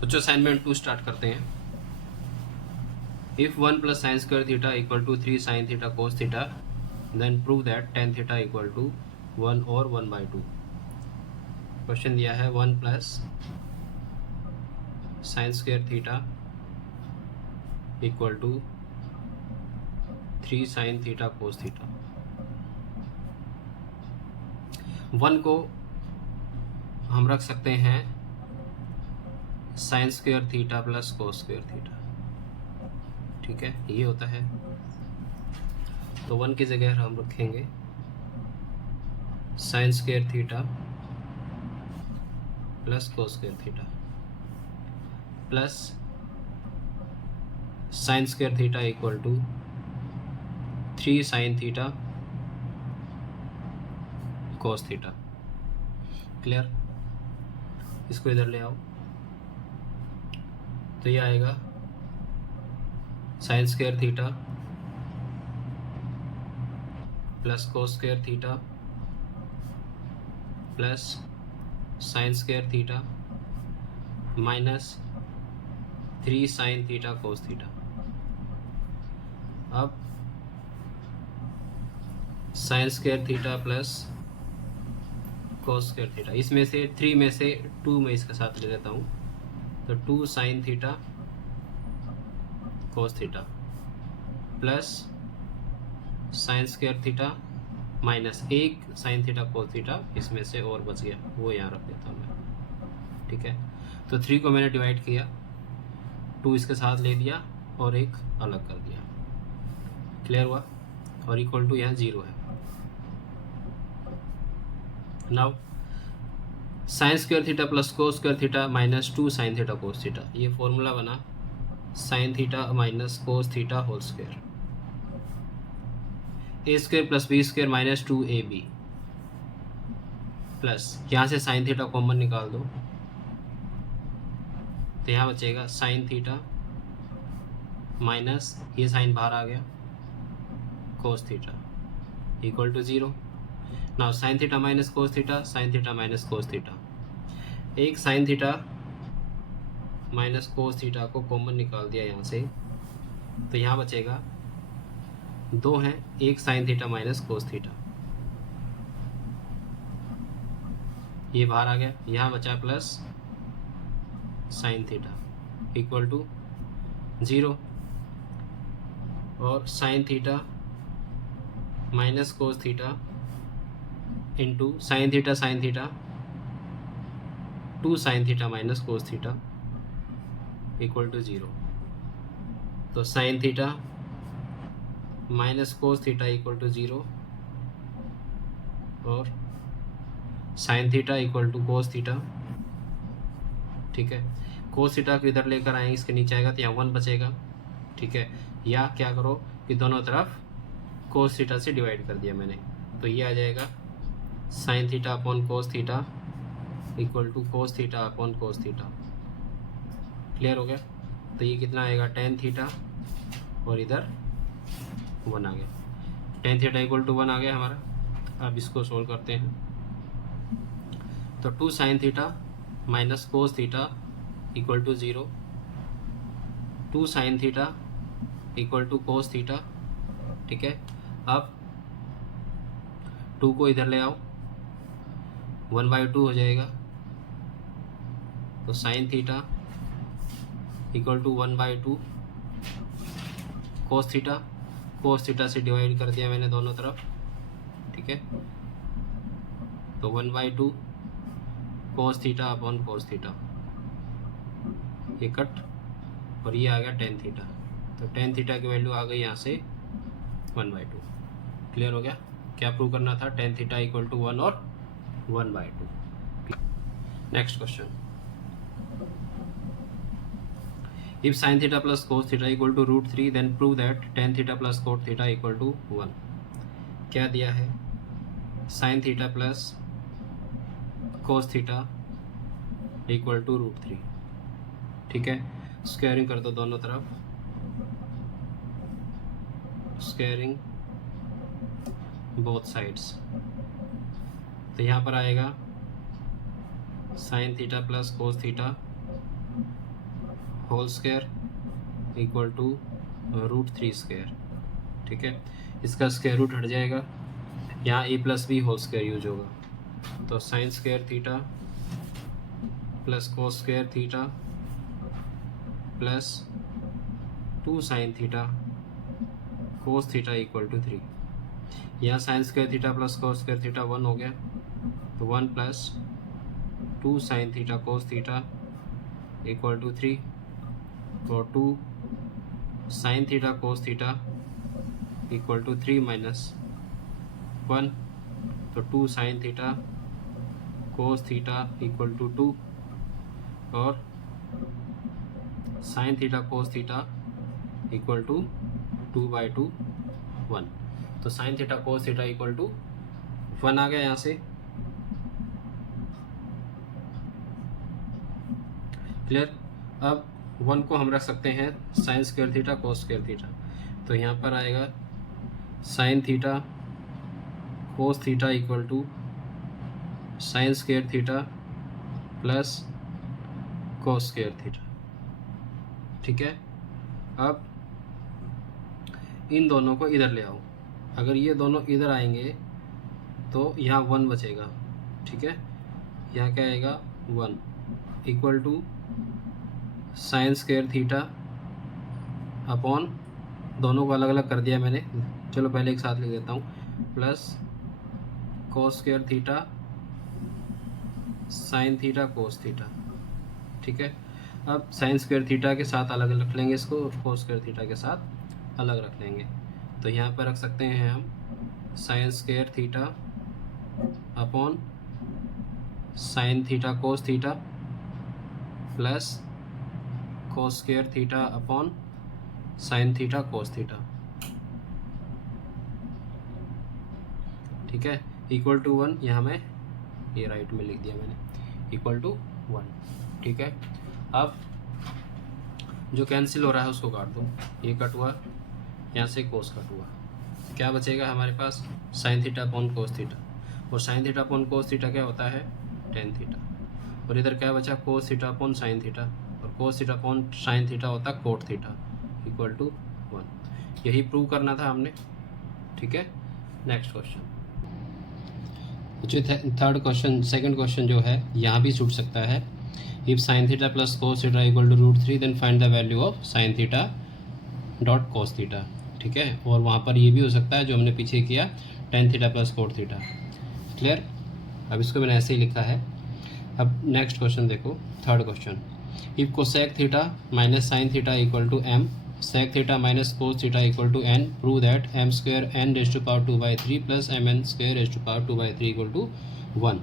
बच्चों assignment 2 start करते हैं। If 1 plus sine square theta equal to 3 sine theta cos theta then prove that tan theta equal to 1 और 1/2। Question दिया है 1 plus sine square theta equal to 3 sine theta cos theta. 1 को हम रख सकते हैं sine square theta plus cos square theta, ठीक है, ये होता है। तो 1 की जगह हम रखेंगे sine square theta plus cos square theta plus sine square theta equal to 3 sine theta cos theta. Clear? इसको इधर ले आओ तो ये आएगा sine square theta plus cos square theta plus sine square theta minus 3 sine theta cos theta. अब sine square theta plus cos square theta, इसमें से 3 में से 2 में इसके साथ ले लेता हूँ, तो 2 sine theta cos theta plus sine square theta minus 1 sign theta cos theta, इसमें से और बच गया वो यहाँ रख देता हूँ मैं, ठीक है। तो 3 को मैंने डिवाइड किया, 2 इसके साथ ले दिया और 1 अलग कर दिया। क्लियर हुआ? और इक्वल टू यहाँ 0 है। Now sine square theta plus cos square theta minus 2 sine theta cos theta, ये फॉर्मूला बना sine theta minus cos theta whole square, a square plus b square minus 2ab plus यहाँ से sine theta common निकाल दो तो यहाँ बचेगा sine theta minus ये साइन बाहर आ गया cos theta equal to 0। Now sine theta minus cos theta, sine theta minus cos theta, एक sine theta minus cos theta को कॉमन निकाल दिया यहाँ से, तो यहाँ बचेगा 2 हैं, एक sine theta minus cos theta, ये बाहर आ गया, यहाँ बचा plus sine theta equal to 0 और sine theta minus cos theta into sine theta 2 sine theta minus cos theta equal to 0। तो sine theta minus cos theta equal to 0 और sine theta equal to cos theta, ठीक है। कोस theta को इधर लेकर आएंगे, इसके नीचे आएगा तो यहाँ 1 बचेगा, ठीक है। या क्या करो कि दोनों तरफ कोस थीटा से डिवाइड कर दिया मैंने, तो ये आ जाएगा sine theta upon cos theta equal to cos theta upon cos theta. Clear हो गया? तो ये कितना आएगा टेन थीटा और इधर 1 आ गया, टेन थीटा इक्वल टू 1 आ गया हमारा। अब इसको सोल्व करते हैं, तो 2 sine theta minus cos theta equal to 0, 2 sine theta equal to cos theta, ठीक है। अब 2 को इधर ले आओ, 1/2 हो जाएगा, तो sine theta equal to 1/2 cos theta से डिवाइड कर दिया मैंने दोनों तरफ, ठीक है। तो 1/2 cos theta upon cos theta, ये कट और ये आ गया टेन थीटा, तो टेन थीटा की वैल्यू आ गई यहाँ से 1/2। क्लियर हो गया? क्या प्रूव करना था? टेन थीटा इक्वल टू 1 और 1/2। Next question, if sine theta plus cos theta equal to √3 then prove that tan theta plus cot theta equal to 1। क्या दिया है? Sine theta plus cos theta equal to √3, ठीक है। Squaring कर दो दोनों तरफ, स्क्वायरिंग बोथ साइड्स, तो यहाँ पर आएगा sine theta plus cos theta whole square equal to root 3 square. ठीक है, इसका स्क्वायर रूट हट जाएगा, यहाँ a plus B whole square use होगा, तो sine square theta plus cos square theta plus 2 sine theta cos theta equal to 3। यहाँ sine square theta plus cos square theta 1 हो गया, तो 1 plus 2 sine theta cos theta equal to 3, और 2 sine theta cos theta equal to 3 minus 1, तो 2 sine theta cos theta equal to 2, और sine theta cos theta equal to 2/2 1। तो sine theta cos theta equal to 1 आ गया यहाँ से। Clear. अब 1 को हम रख सकते हैं sine square theta cos square theta, तो यहाँ पर आएगा sine theta cos theta equal to sine square theta plus cos square theta. ठीक है, अब इन दोनों को इधर ले आओ, अगर ये दोनों इधर आएंगे तो यहाँ 1 बचेगा। ठीक है, यहाँ क्या आएगा 1 equal to sine square theta upon, दोनों को अलग अलग कर दिया मैंने, चलो पहले एक साथ लिख देता हूँ, plus cos square theta sine theta cos theta. ठीक है, अब साइन स्क्वायर थीटा के साथ अलग अलग रख लेंगे इसको, और कोस स्क्वायर थीटा के साथ अलग रख लेंगे, तो यहाँ पर रख सकते हैं हम sign square theta upon sine theta cos theta plus cos square theta upon sine theta cos theta. ठीक है, इक्वल टू 1, यहाँ मैं ये राइट में लिख दिया मैंने, इक्वल टू 1। ठीक है, अब जो कैंसिल हो रहा है उसको काट दो, ये कट हुआ, यहाँ से कोस कट हुआ, क्या बचेगा हमारे पास sine theta upon cos theta, और sine theta upon cos theta क्या होता है टेन थीटा, और इधर क्या बचा cos theta upon sine theta, और cos theta upon sine theta होता है कोट थीटा इक्वल टू 1। यही प्रूव करना था हमने। ठीक है, नेक्स्ट क्वेश्चन, जो थर्ड क्वेश्चन, सेकंड क्वेश्चन जो है यहाँ भी छूट सकता है। If sine theta plus cos theta equal to root 3 then find the value of sine theta dot cos theta. ठीक है, और वहाँ पर ये भी हो सकता है जो हमने पीछे किया tan theta plus cot theta. Clear, अब इसको मैंने ऐसे ही लिखा है। अब नेक्स्ट क्वेश्चन देखो, third question, if cosec theta minus sine theta equal to M sec theta minus cos theta equal to N, prove that M square N raise to power 2/3 plus M N square raise to power 2/3 equal to 1।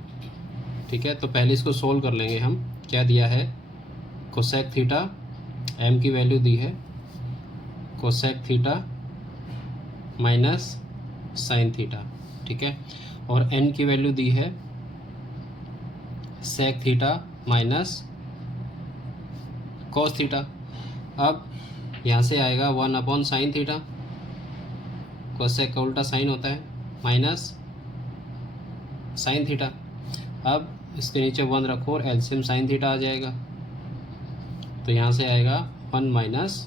ठीक है, तो पहले इसको solve कर लेंगे हम। क्या दिया है, कोसेक थीटा, एम की वैल्यू दी है cosec theta minus sine theta. ठीक है, और एन की वैल्यू दी है sec theta minus cos theta. अब यहाँ से आएगा 1 अपॉन साइन थीटा, कोसेक का उल्टा साइन होता है, माइनस साइन थीटा। अब इसके नीचे 1 रखो और एलसीएम साइन थीटा आ जाएगा, तो यहाँ से आएगा 1 माइनस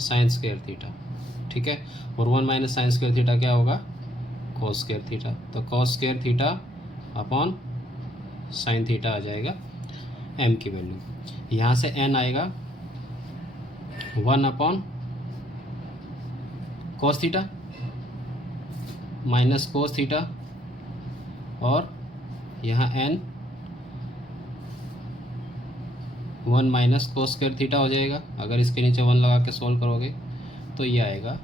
साइन स्क्वायर थीटा। ठीक है, और 1 माइनस साइन स्क्वायर थीटा क्या होगा कोस स्क्वायर थीटा, तो cos square theta upon sine theta आ जाएगा एम की वैल्यू। यहाँ से एन आएगा 1 upon cos theta minus cos theta, और यहाँ N 1 minus cos square theta हो जाएगा। अगर इसके नीचे 1 लगा के सोल्व करोगे तो ये आएगा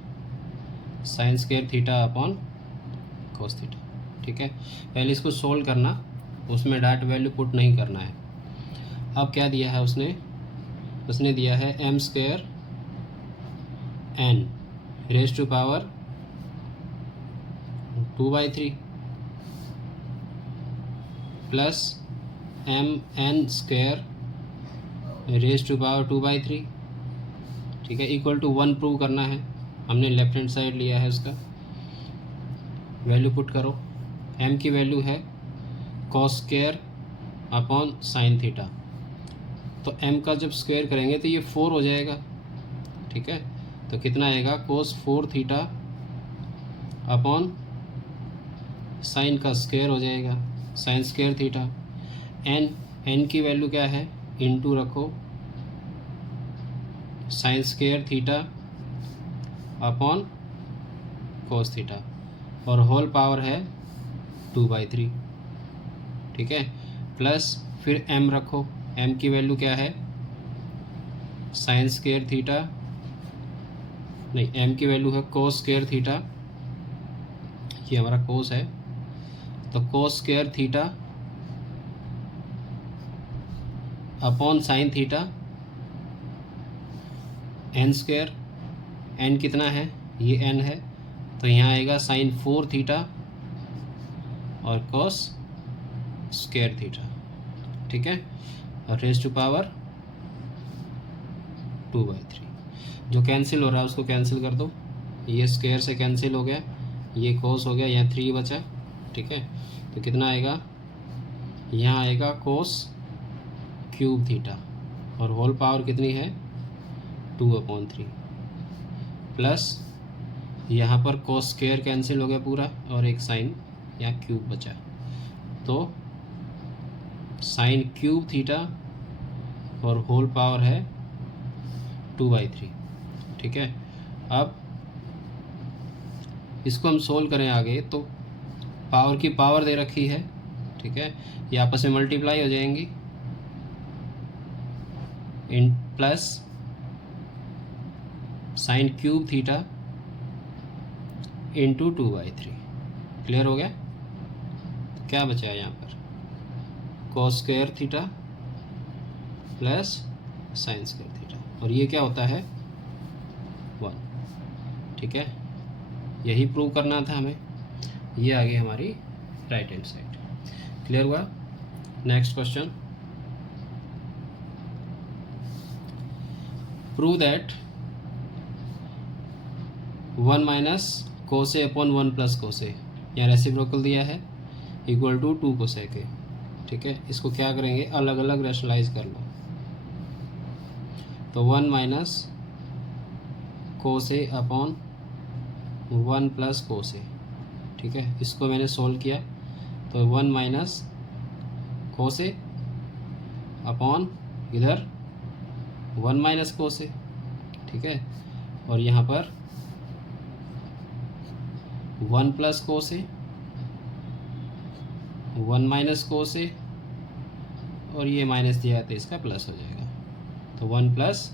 sine square theta upon cos theta. ठीक है, पहले इसको सोल्व करना, उसमें डायरेक्ट वैल्यू पुट नहीं करना है। अब क्या दिया है उसने दिया है M square N raise to power 2/3 plus M N square raise to power 2/3। ठीक है, इक्वल टू 1 प्रूव करना है, हमने लेफ्ट हैंड साइड लिया है, उसका वैल्यू पुट करो। m की वैल्यू है cos square upon sine theta, तो m का जब स्क्वायर करेंगे तो ये 4 हो जाएगा, ठीक है। तो कितना आएगा, cos 4 थीटा अपॉन साइन का स्क्वायर हो जाएगा, साइन स्क्वायर थीटा। n की वैल्यू क्या है, इनटू रखो sign square theta upon cos theta, और होल पावर है 2/3, ठीक है। प्लस फिर m रखो, m की वैल्यू क्या है, साइन स्क्वायर थीटा, नहीं m की वैल्यू है cos स्क्वायर थीटा, ये हमारा cos है, तो cos square theta upon sine theta n square, n कितना है, ये n है, तो यहाँ आएगा साइन 4 थीटा और cos स्क्वायर थीटा, ठीक है। और रेज़ टू पावर 2/3, जो कैंसिल हो रहा है उसको कैंसिल कर दो, ये स्क्वायर से कैंसिल हो गया, ये cos हो गया, यहाँ 3 बचा, ठीक है। तो कितना आएगा, यहाँ आएगा cos क्यूब थीटा, और होल पावर कितनी है 2/3, प्लस यहाँ पर cos स्क्वायर कैंसिल हो गया पूरा, और एक साइन यहाँ क्यूब बचा, तो साइन क्यूब थीटा और होल पावर है 2/3, ठीक है। अब इसको हम सोल्व करें आगे, तो पावर की पावर दे रखी है, ठीक है, ये आपस में मल्टीप्लाई हो जाएंगी, इन plus sine cube theta into 2/3, clear हो गया। तो क्या बचा यहाँ पर, cos square theta plus sine square theta, और ये क्या होता है 1, ठीक है। यही प्रूव करना था हमें, ये आ गई हमारी राइट हैंड साइड, क्लियर हुआ। Next question, prove that 1 minus कोसे अपॉन 1 प्लस कोसे, यहाँ रेसिप्रोकल दिया है, इक्वल टू 2 कोसेक है, ठीक है। इसको क्या करेंगे, अलग अलग रैशनलाइज कर लो, तो 1 माइनस कोसे अपॉन 1 प्लस कोसे, ठीक है। इसको मैंने सोल्व किया, तो 1 माइनस कोसे अपॉन इधर 1 माइनस कोसे, ठीक है, और यहाँ पर 1 प्लस कोसे, 1 माइनस कोसे, और ये माइनस दिया है तो इसका प्लस हो जाएगा, तो 1 प्लस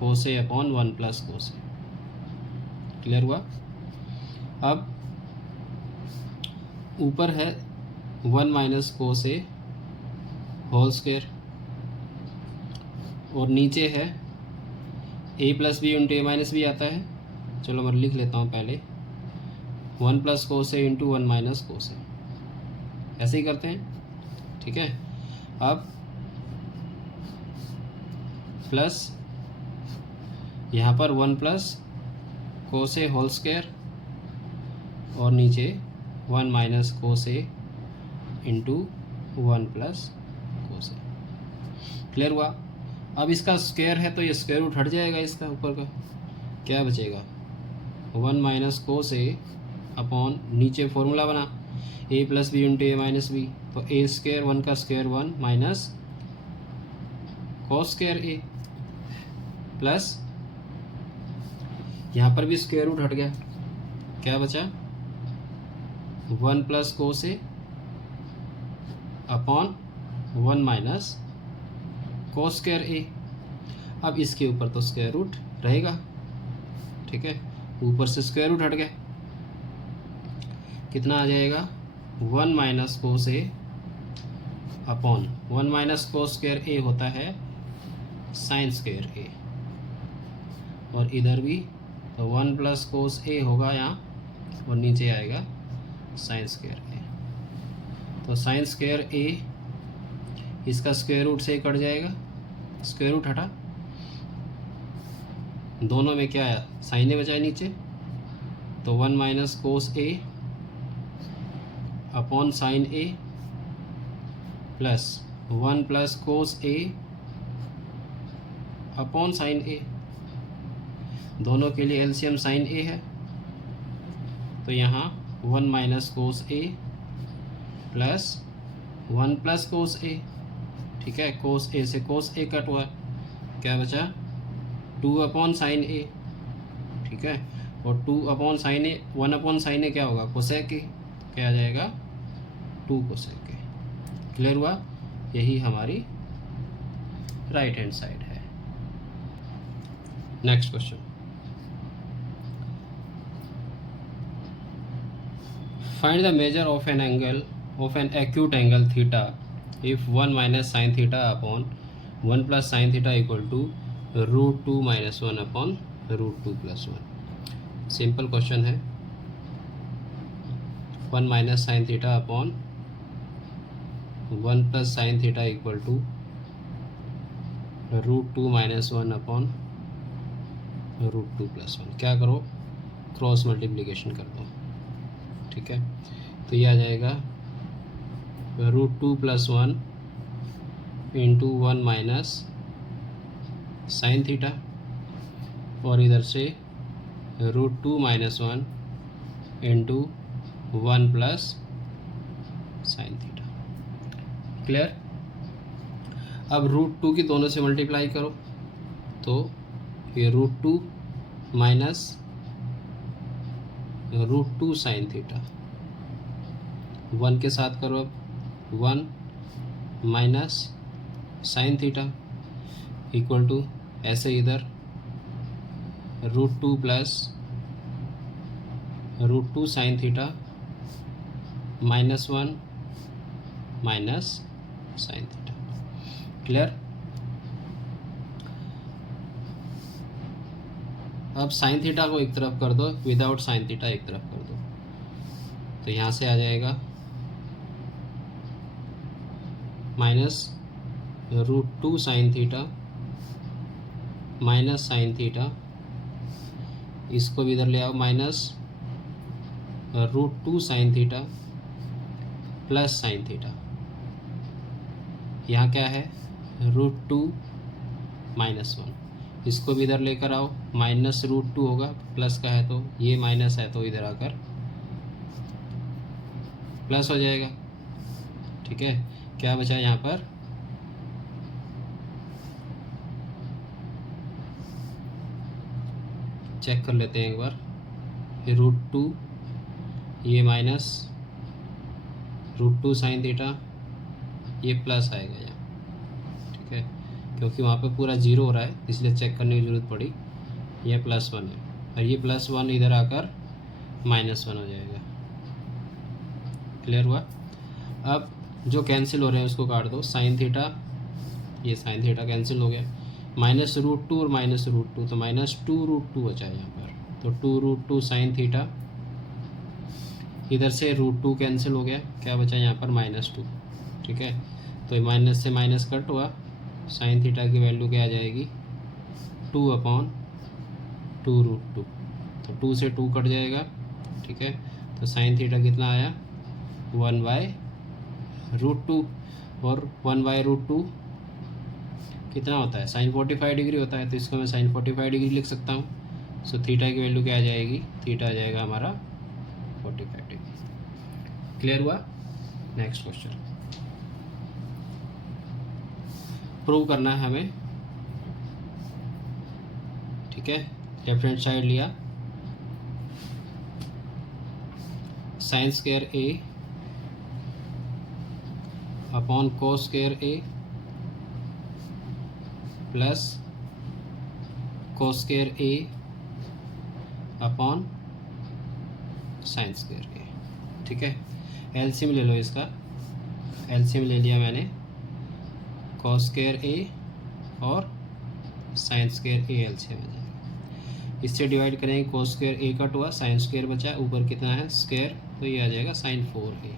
कोसे अपॉन 1 प्लस कोसे, क्लियर हुआ। अब ऊपर है 1 माइनस कोसे होल स्क्वायर, और नीचे है a plus B into A minus B आता है, चलो मैं लिख लेता हूँ पहले, 1 प्लस कोसे इंटू 1 माइनस कोसे, ऐसे ही करते हैं, ठीक है। अब प्लस यहाँ पर 1 प्लस कोसे होल स्क्वायर, और नीचे 1 माइनस कोसे इंटू 1 प्लस कोसे, क्लियर हुआ। अब इसका स्क्वायर है तो ये स्क्वायर रूट हट जाएगा, इसका ऊपर का क्या बचेगा, 1 माइनस कोसे अपॉन, नीचे फॉर्मूला बना a plus B into A minus B, तो a स्क्वायर 1 का square 1 minus cos square a, plus यहाँ पर भी स्क्वायर रूट हट गया, क्या बचा 1 प्लस कोसे upon 1 minus cos square a। अब इसके ऊपर तो स्क्वायर रूट रहेगा, ठीक है, ऊपर से स्क्वायर रूट हट गया, कितना आ जाएगा 1 minus cos A upon 1 minus cos square ए होता है साइन स्क्वायर ए, और इधर भी तो 1 प्लस कोस ए होगा यहाँ, और नीचे आएगा साइन स्क्वायर ए, तो साइन स्क्वायर ए इसका स्क्वायर रूट से कट जाएगा, स्क्वायर रूट हटा, दोनों में क्या आया, साइन ए बचाए नीचे, तो 1 minus cos A upon sine A plus 1 plus cos A upon sine ए, दोनों के लिए एलसीएम साइन ए है, तो यहाँ 1 minus cos A plus 1 plus cos ए, ठीक है। कोस ए से कोस ए कट हुआ, क्या बचा 2 अपॉन साइन ए, ठीक है। और 2 अपॉन साइन ए, 1 अपॉन साइन ए क्या होगा कोसेक ए, क्या आ जाएगा 2 कोसेक ए। क्लियर हुआ, यही हमारी राइट हैंड साइड है। Next question, find the measure of an angle of an acute angle theta if 1 minus sine theta upon 1 plus sine theta equal to √2 minus 1 upon √2 plus 1। Simple question है, 1 minus sine theta upon 1 plus sine theta equal to √2 minus 1 upon √2 plus 1। क्या करो, cross multiplication कर दो, ठीक है। तो ये आ जाएगा √2 plus 1 into 1 minus sine theta, और इधर से √2 minus 1 into 1 plus sine theta. Clear. अब √2 की दोनों से मल्टीप्लाई करो, तो ये √2 माइनस √2 साइन थीटा, 1 के साथ करो, अब 1 minus sine theta equal to ऐसे इधर √2 plus √2 sine theta minus 1 minus sine theta. Clear. अब साइन थीटा को एक तरफ कर दो, विदाउट साइन थीटा एक तरफ कर दो, तो यहाँ से आ जाएगा minus √2 sine theta minus sine theta, इसको भी इधर ले आओ, minus √2 sine theta plus sine theta. यहाँ क्या है √2 माइनस 1, इसको भी इधर लेकर आओ, माइनस √2 होगा, प्लस का है तो ये माइनस है तो इधर आकर प्लस हो जाएगा, ठीक है। क्या बचा यहाँ पर चेक कर लेते हैं एक बार, ये √2, ये माइनस √2 साइन थीटा, ये प्लस आएगा यहाँ, ठीक है, क्योंकि वहाँ पे पूरा 0 हो रहा है इसलिए चेक करने की ज़रूरत पड़ी। ये +1 है और ये +1 इधर आकर -1 हो जाएगा। क्लियर हुआ। अब जो कैंसिल हो रहे हैं उसको काट दो, साइन थीटा, ये साइन थीटा कैंसिल हो गया, -√2 और -√2, तो -2√2 बचा है यहाँ पर, तो 2√2 साइन थीटा, इधर से √2 कैंसिल हो गया, क्या बचा यहाँ पर -2, ठीक है। तो माइनस से माइनस कट हुआ, साइन थीटा की वैल्यू क्या आ जाएगी 2/2√2, तो 2 से 2 कट जाएगा, ठीक है। तो साइन थीटा कितना आया 1/√2, और 1/√2 कितना होता है, साइन 45 डिग्री होता है, तो इसको मैं साइन 45 डिग्री लिख सकता हूँ। सो थीटा की वैल्यू क्या आ जाएगी, थीटा आ जाएगा हमारा 45 डिग्री। क्लियर हुआ। नेक्स्ट क्वेश्चन प्रूव करना है हमें, ठीक है। लेफ्ट हैंड साइड लिया, साइन स्क्वायर ए अपॉन कोस स्क्वायर ए प्लस कोस स्क्वायर ए अपॉन साइन स्क्वायर ए, ठीक है। एलसीएम ले लो इसका, एलसीएम ले लिया मैंने, कॉस स्क्वायर ए और साइन स्क्वायर ए एलसीएम आ जाएगा। इससे डिवाइड करेंगे, कोस स्क्वायर ए कट हुआ, साइन स्क्वायर बचा, ऊपर कितना है स्क्वायर, तो ये आ जाएगा साइन 4a।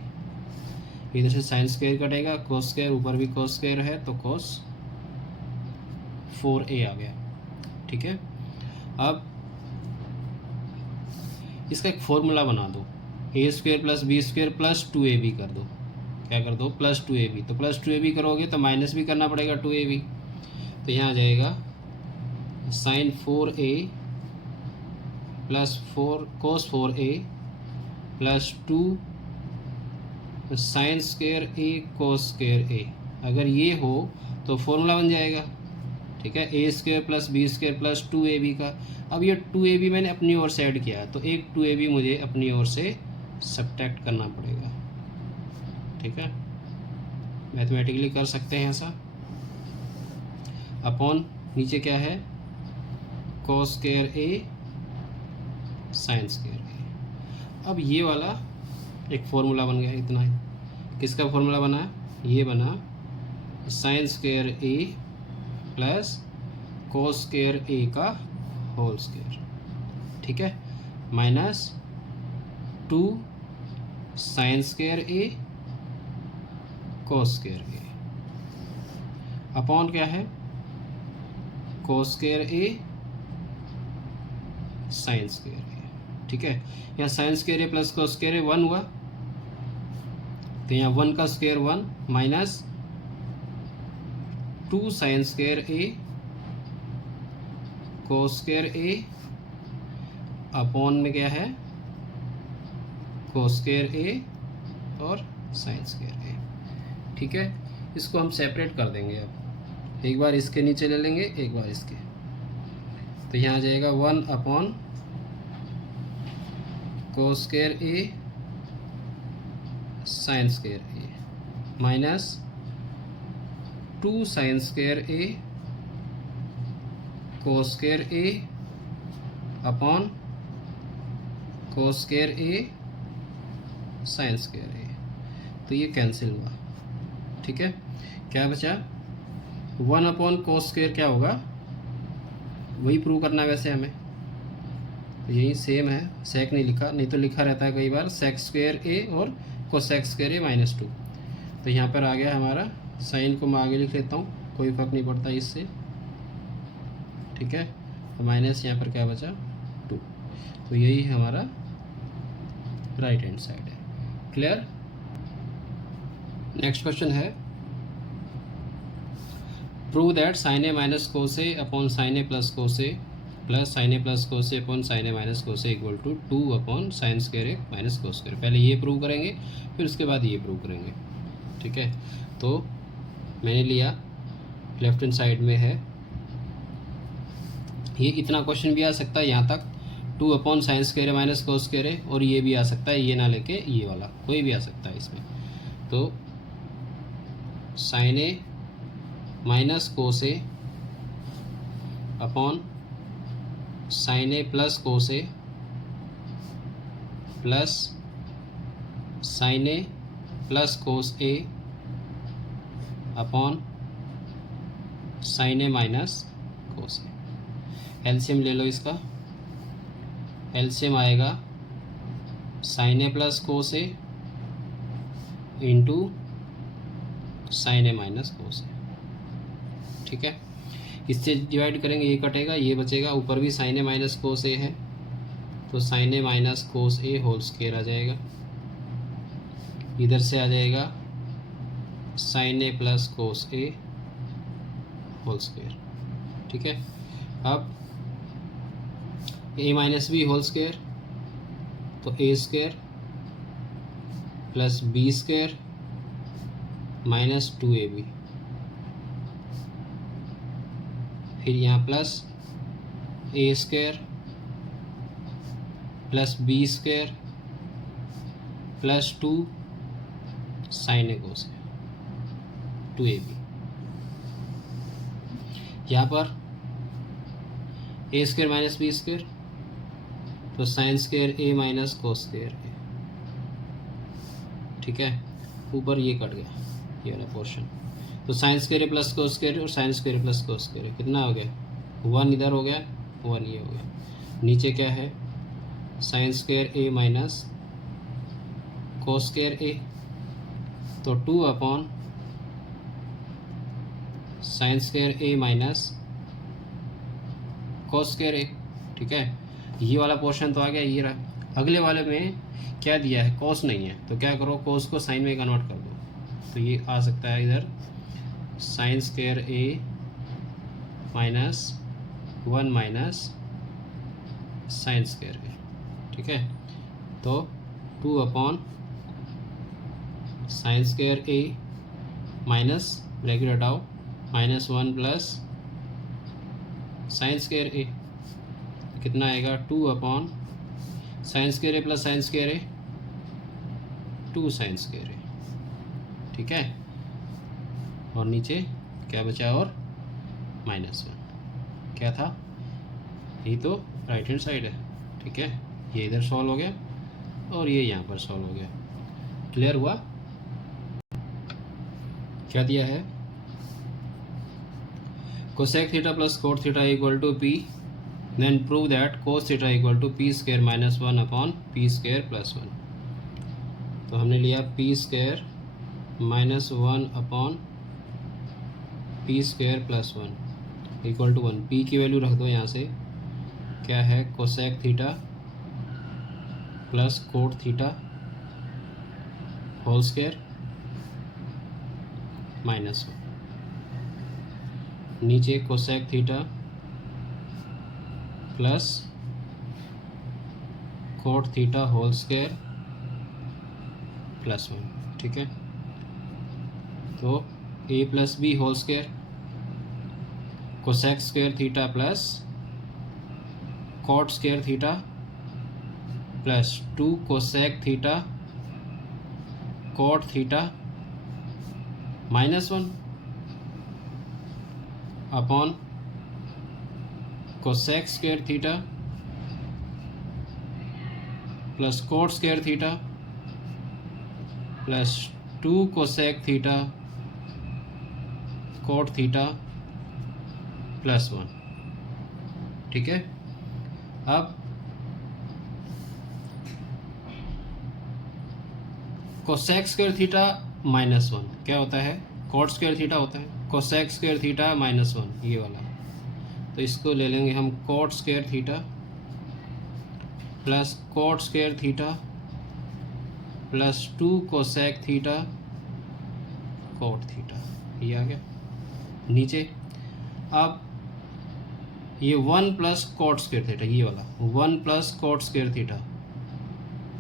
इधर से साइन स्क्वायर कटेगा, कोस स्क्वायर, ऊपर भी कोस स्क्वायर है तो कोस 4a आ गया, ठीक है। अब इसका एक फॉर्मूला बना दो, a² + b² + 2ab कर दो, क्या कर दो +2ab, तो +2ab करोगे तो माइनस भी करना पड़ेगा 2ab, तो यहाँ आ जाएगा sine 4a plus 4 cos 4a plus 2 sine square a cos square a। अगर ये हो तो फॉर्मूला बन जाएगा, ठीक है, a square plus b square plus 2ab का। अब ये 2ab मैंने अपनी ओर से ऐड किया तो एक 2ab मुझे अपनी ओर से सब्ट्रैक्ट करना पड़ेगा, ठीक है, मैथमेटिकली कर सकते हैं ऐसा। अपॉन नीचे क्या है, कॉस स्क्वायर ए साइन स्क्वायर ए। अब ये वाला एक फॉर्मूला बन गया, इतना ही। किसका फॉर्मूला बना, ये बना साइन स्क्वायर ए प्लस कॉस स्क्वायर ए का होल स्क्वायर, ठीक है, माइनस 2 साइन स्क्वायर ए कॉस स्क्वायर ए अपॉन क्या है, कॉस स्क्वायर ए साइन स्क्वायर ए, ठीक है। यहाँ साइन स्क्वायर ए प्लस कॉस स्क्वायर ए 1 हुआ, तो यहाँ 1 का स्क्वायर 1 माइनस 2 साइन स्क्वायर ए कोस स्क्वायर ए अपॉन में क्या है, कोस स्क्वायर ए और साइन स्क्वायर ए, ठीक है। इसको हम सेपरेट कर देंगे। अब एक बार इसके नीचे ले लेंगे, एक बार इसके, तो यहाँ आ जाएगा 1 अपॉन कोस स्क्वायर ए साइन स्क्वायर ए माइनस 2 साइन स्क्वायर ए कोस स्क्वायर ए अपॉन कोस स्क्वायर ए साइन स्क्वायर ए। तो ये कैंसिल हुआ, ठीक है। क्या बचा, 1 अपॉन कोस स्क्वायर क्या होगा, वही प्रूव करना है वैसे हमें, तो यही सेम है, सेक नहीं लिखा, नहीं तो लिखा रहता है कई बार सेक स्क्वायर ए और कोसेक स्क्वायर ए माइनस 2। तो यहाँ पर आ गया हमारा, साइन को मैं आगे लिख लेता हूँ, कोई फर्क नहीं पड़ता इससे, ठीक है। तो माइनस यहाँ पर क्या बचा 2, तो यही हमारा राइट हैंड साइड है। क्लियर। नेक्स्ट क्वेश्चन है, prove that sine A minus cos A upon sine A plus cos A plus sine A plus cos A upon sine A minus cos A equal to 2 upon sine square A minus cos square. पहले ये prove करेंगे, फिर उसके बाद ये prove करेंगे, ठीक है। तो मैंने लिया लेफ्ट हैंड साइड में है, ये इतना क्वेश्चन भी आ सकता है यहाँ तक, 2 अपॉन साइन स्क्वायर ए माइनस कोस स्क्वायर ए, और ये भी आ सकता है, ये ना लेके ये वाला कोई भी आ सकता है इसमें। तो sine A minus cos A upon sine A plus cos A plus sine A plus cos A upon sine A minus cos A. LCM ले लो इसका, एलसीएम आएगा साइन ए प्लस कोस ए इंटू साइन ए माइनस कोस ए, ठीक है। इससे divide करेंगे, ये कटेगा, ये बचेगा, ऊपर भी sign A minus cos a है, तो sine A minus cos a whole square आ जाएगा। इधर से आ जाएगा sine A plus cos a whole square, ठीक है। अब a minus b whole square, तो a square plus b square minus 2ab, फिर यहाँ plus a square plus b square plus 2 sine a cos a 2ab। यहाँ पर a square minus b square, तो sine square ए minus cos square ए, ठीक है। ऊपर ये कट गया, ये वाला पोर्शन, तो साइन स्क्वायर ए प्लस कोस स्क्वायर और साइन स्क्वायर ए प्लस कोस स्क्वायर कितना हो गया, 1 इधर हो गया, 1 ये हो गया। नीचे क्या है, साइन स्क्वायर ए माइनस कोस स्क्वायर ए, तो 2 अपॉन साइन स्क्वायर ए माइनस कोस स्क्वायर ए, ठीक है। ये वाला पोर्शन तो आ गया, ये रहा। अगले वाले में क्या दिया है, कोस नहीं है, तो क्या करो, कोस को साइन में कन्वर्ट कर दो, तो ये आ सकता है इधर साइन स्क्वायर ए माइनस 1 माइनस साइन स्क्वायर ए, ठीक है। तो 2 अपॉन साइन स्क्वायर ए माइनस ब्रैकेट हटाओ -1 प्लस साइन स्क्वायर ए, कितना आएगा 2 अपॉन साइन स्क्वायर ए प्लस साइन स्क्वायर ए 2 साइन स्क्वायर ए, ठीक है। और नीचे क्या बचा और -1, क्या था, यही तो राइट हैंड साइड है, ठीक है। ये इधर सॉल्व हो गया और ये यहाँ पर सॉल्व हो गया। क्लियर हुआ? क्या दिया है, cosec theta plus cot theta equal to P, then prove that cos theta equal to P square -1 upon P square plus 1। तो हमने लिया P square -1 upon P square plus 1 equal to 1। P की वैल्यू रख दो यहाँ से, क्या है cosec theta plus cot theta whole square -1, नीचे cosec theta plus cot theta whole square plus 1, ठीक है। तो a plus B whole square cosec square theta plus cot square theta plus 2 cosec theta cot theta -1 upon cosec square theta plus cot square theta plus 2 cosec theta cot theta plus 1, ठीक है। अब cosec square theta -1 क्या होता है, cot square theta होता है। Cosec square theta -1 ये वाला, तो इसको ले लेंगे हम cot square theta plus cot square theta plus 2 cosec theta cot theta, ये आ गया नीचे। अब ये 1 प्लस कॉट स्क्वायर थीटा, ये वाला 1 प्लस कॉट स्क्वायर थीटा,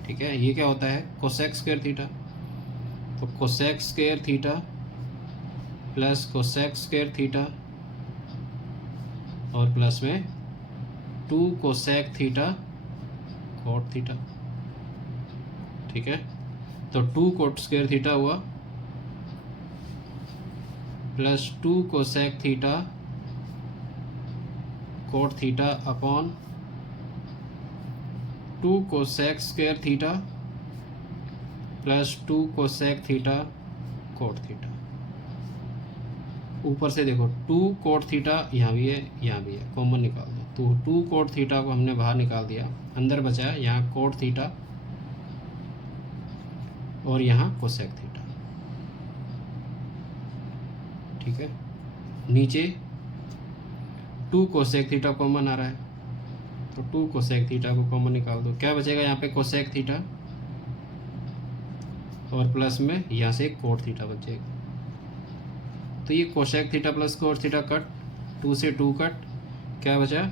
ठीक है। ये क्या होता है कोसेक स्क्वायर थीटा, तो cosec square theta plus cosec square theta और प्लस में 2 कोसेक थीटा कॉट थीटा, ठीक है। तो 2 कोट स्क्वायर थीटा हुआ plus 2 cosec theta cot theta upon 2 cosec square theta plus 2 cosec theta cot theta. ऊपर से देखो 2 कोट थीटा यहाँ भी है, यहाँ भी है, कॉमन निकाल दो। तो 2 कोट थीटा को हमने बाहर निकाल दिया, अंदर बचा है यहाँ कोट थीटा और यहाँ कोसेक थीटा, ठीक है। नीचे 2 कोसेक थीटा कॉमन आ रहा है, तो 2 कोसेक थीटा को कॉमन निकाल दो, क्या बचेगा यहाँ पे कोसेक थीटा और प्लस में यहाँ से कोट थीटा बचेगा। तो ये cosec theta plus cot theta cut, 2 से 2 कट, क्या बचा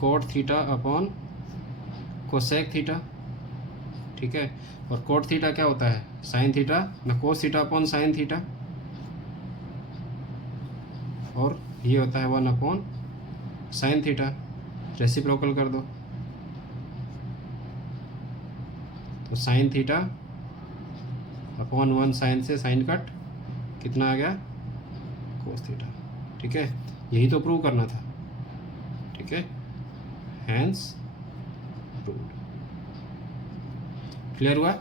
cot theta upon cosec theta, ठीक है। और कोट थीटा क्या होता है साइन थीटा ना, कोस थीटा अपॉन साइन थीटा, और ये होता है 1 अपॉन साइन थीटा, रेसिप्रोकल कर दो। तो साइन थीटा अपॉन 1 साइन से साइन कट, कितना आ गया कोस थीटा, ठीक है। यही तो प्रूव करना था, ठीक है, हैंस प्रूव्ड। क्लियर हुआ?